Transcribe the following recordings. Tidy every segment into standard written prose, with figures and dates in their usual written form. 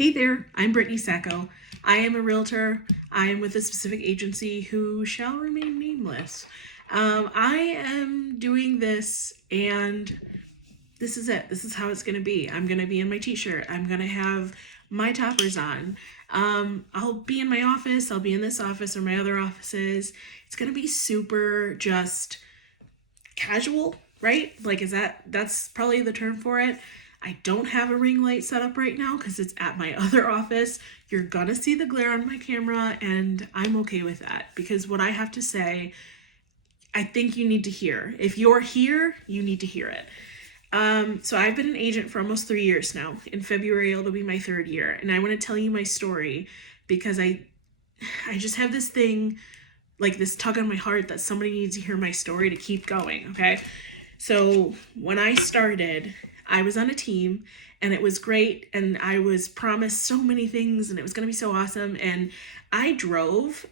Hey there, I'm Brittany Sacco. I am a realtor. I am with a specific agency who shall remain nameless. I am doing this, and this is it. This is how it's going to be. I'm going to be in my t-shirt. I'm going to have my toppers on. I'll be in my office. I'll be in this office or my other offices. It's going to be super just casual, right? Like, that's probably the term for it. I don't have a ring light set up right now because it's at my other office. You're gonna see the glare on my camera, and I'm okay with that because what I have to say, I think you need to hear. If you're here, you need to hear it. So I've been an agent for almost 3 years now. In February, it'll be my third year, and I want to tell you my story because I just have this thing, like this tug on my heart that somebody needs to hear my story to keep going. Okay, so when I started, I was on a team and it was great, and I was promised so many things and it was going to be so awesome. And I drove,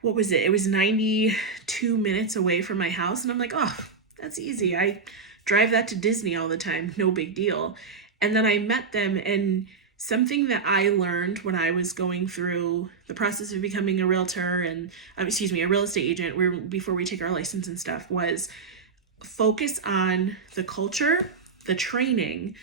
what was it? It was 92 minutes away from my house. And I'm like, oh, that's easy. I drive that to Disney all the time. No big deal. And then I met them, and something that I learned when I was going through the process of becoming a realtor and, a real estate agent, where before we take our license and stuff, was focus on the culture, the training,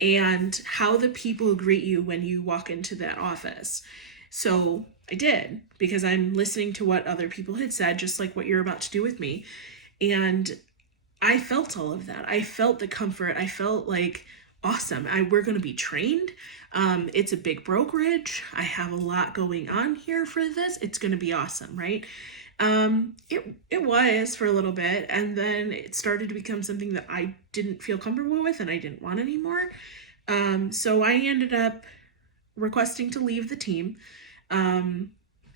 and how the people greet you when you walk into that office. So I did, because I'm listening to what other people had said, just like what you're about to do with me. And I felt all of that. I felt the comfort. I felt like, awesome. We're going to be trained. It's a big brokerage. I have a lot going on here for this. It's going to be awesome, right? It was for a little bit, and then it started to become something that I didn't feel comfortable with and I didn't want anymore. So I ended up requesting to leave the team,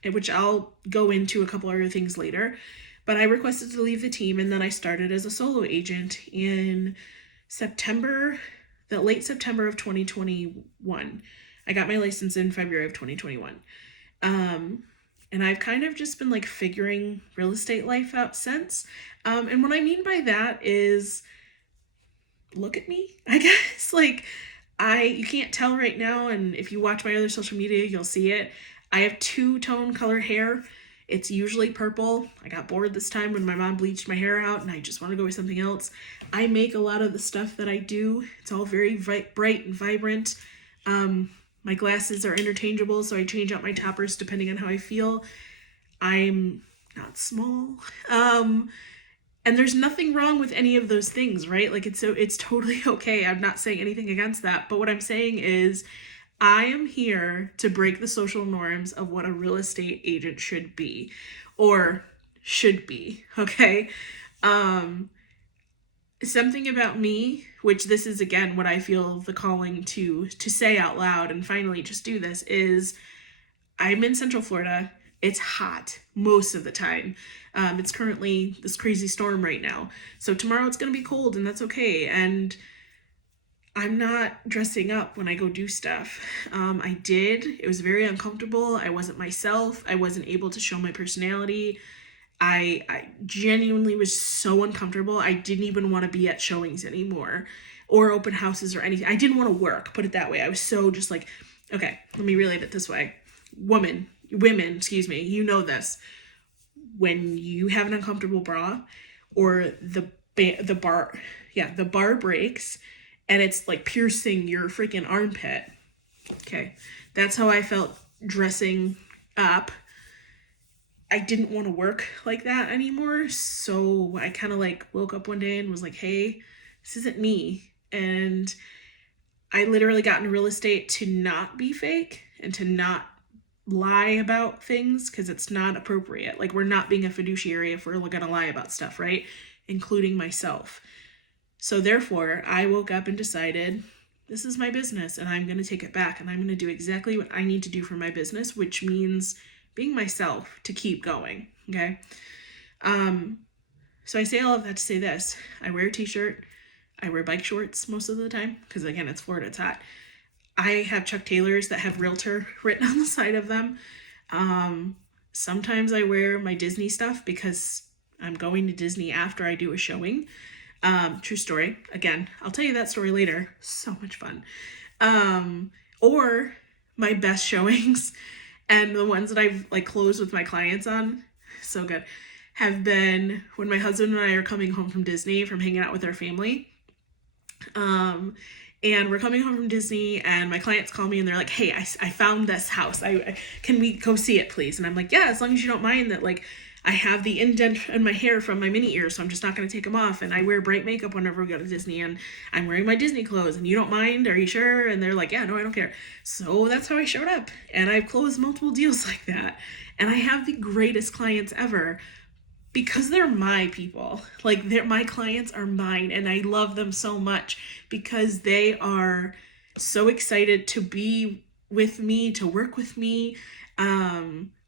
which I'll go into a couple other things later. But I requested to leave the team, and then I started as a solo agent in late September of 2021. I got my license in February of 2021. And I've kind of just been like figuring real estate life out since. And what I mean by that is, look at me, I guess. Like, you can't tell right now, and if you watch my other social media, you'll see it. I have two-tone color hair. It's usually purple. I got bored this time when my mom bleached my hair out, and I just want to go with something else. I make a lot of the stuff that I do. It's all very bright and vibrant. My glasses are interchangeable, so I change out my toppers depending on how I feel. I'm not small. And there's nothing wrong with any of those things, right? Like, it's totally okay. I'm not saying anything against that. But what I'm saying is, I am here to break the social norms of what a real estate agent should be, or should be, okay? Something about me, which this is again what I feel the calling to say out loud and finally just do this, is I'm in Central Florida. It's hot most of the time. It's currently this crazy storm right now. So tomorrow it's going to be cold, and that's okay. And I'm not dressing up when I go do stuff. It was very uncomfortable. I wasn't myself. I wasn't able to show my personality. I genuinely was so uncomfortable. I didn't even want to be at showings anymore or open houses or anything. I didn't want to work, put it that way. I was so just like, okay, let me relate it this way. Women, you know this. When you have an uncomfortable bra, or the bar breaks and it's like piercing your freaking armpit. Okay, that's how I felt dressing up. I didn't want to work like that anymore. So I kind of like woke up one day and was like, hey, this isn't me. And I literally got into real estate to not be fake and to not lie about things, because it's not appropriate. Like, we're not being a fiduciary if we're going to lie about stuff, right? Including myself. So therefore, I woke up and decided, this is my business and I'm going to take it back, and I'm going to do exactly what I need to do for my business, which means being myself to keep going. Okay. So I say all of that to say this. I wear a t-shirt. I wear bike shorts most of the time because, again, it's Florida, it's hot. I have Chuck Taylors that have realtor written on the side of them. Sometimes I wear my Disney stuff because I'm going to Disney after I do a showing. True story. Again, I'll tell you that story later. So much fun. Or my best showings and the ones that I've like closed with my clients on, so good, have been when my husband and I are coming home from Disney from hanging out with our family. And we're coming home from Disney and my clients call me and they're like, hey, I found this house. Can we go see it, please? And I'm like, yeah, as long as you don't mind that, like, I have the indent in my hair from my mini ears, so I'm just not going to take them off. And I wear bright makeup whenever we go to Disney, and I'm wearing my Disney clothes, and you don't mind? Are you sure? And they're like, yeah, no, I don't care. So that's how I showed up. And I've closed multiple deals like that. And I have the greatest clients ever because they're my people. Like, my clients are mine, and I love them so much because they are so excited to be with me, to work with me.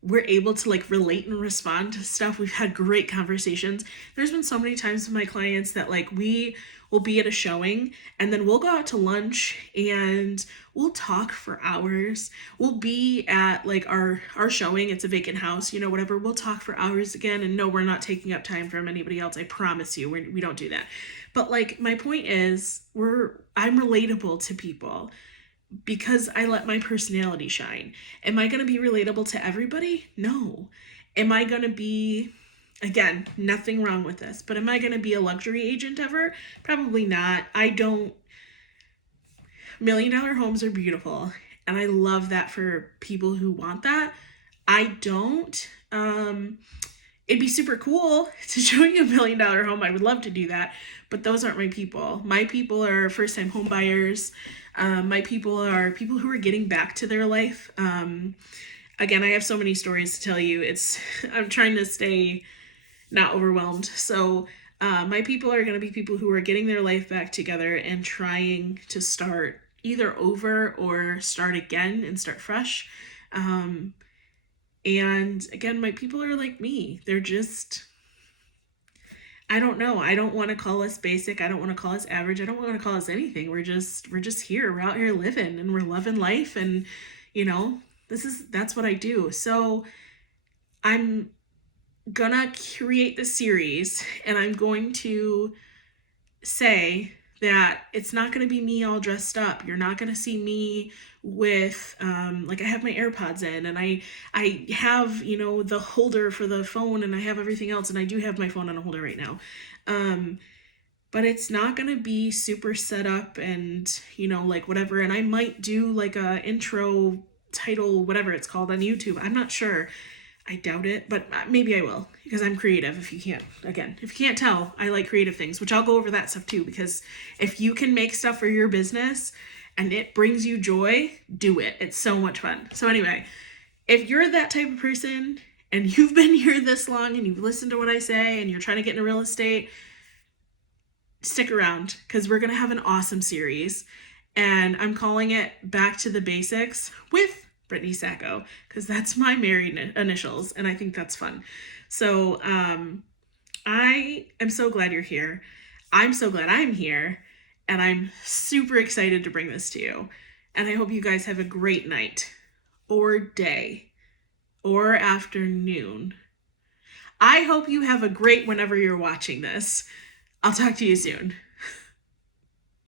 We're able to like relate and respond to stuff. We've had great conversations. There's been so many times with my clients that like we will be at a showing and then we'll go out to lunch and we'll talk for hours. We'll be at like our showing. It's a vacant house, whatever. We'll talk for hours again. And no, we're not taking up time from anybody else. I promise you, we don't do that. But like, my point is I'm relatable to people because I let my personality shine. Am I going to be relatable to everybody? No. Am I going to be, again, nothing wrong with this, but am I going to be a luxury agent ever? Probably not. $1 million homes are beautiful, and I love that for people who want that. I don't. It'd be super cool to show you $1 million home. I would love to do that, but those aren't my people. My people are first-time home buyers. My people are people who are getting back to their life. Again, I have so many stories to tell you. I'm trying to stay not overwhelmed. So my people are going to be people who are getting their life back together and trying to start either over or start again and start fresh. And again, my people are like me. They're just, I don't know. I don't want to call us basic. I don't want to call us average. I don't want to call us anything. We're just here. We're out here living and we're loving life. And, that's what I do. So I'm gonna create the series and I'm going to say that it's not going to be me all dressed up. You're not going to see me with like I have my AirPods in and I have, the holder for the phone and I have everything else, and I do have my phone on a holder right now. But it's not going to be super set up and, like whatever. And I might do like a intro title, whatever it's called, on YouTube. I'm not sure. I doubt it, but maybe I will, because I'm creative. If you can't tell, I like creative things, which I'll go over that stuff too, because if you can make stuff for your business and it brings you joy, do it. It's so much fun. So anyway, if you're that type of person and you've been here this long and you've listened to what I say and you're trying to get into real estate, stick around, because we're going to have an awesome series. And I'm calling it Back to the Basics with Brittany Sacco, because that's my married initials, and I think that's fun. So I am so glad you're here. I'm so glad I'm here, and I'm super excited to bring this to you. And I hope you guys have a great night, or day, or afternoon. I hope you have a great whenever you're watching this. I'll talk to you soon.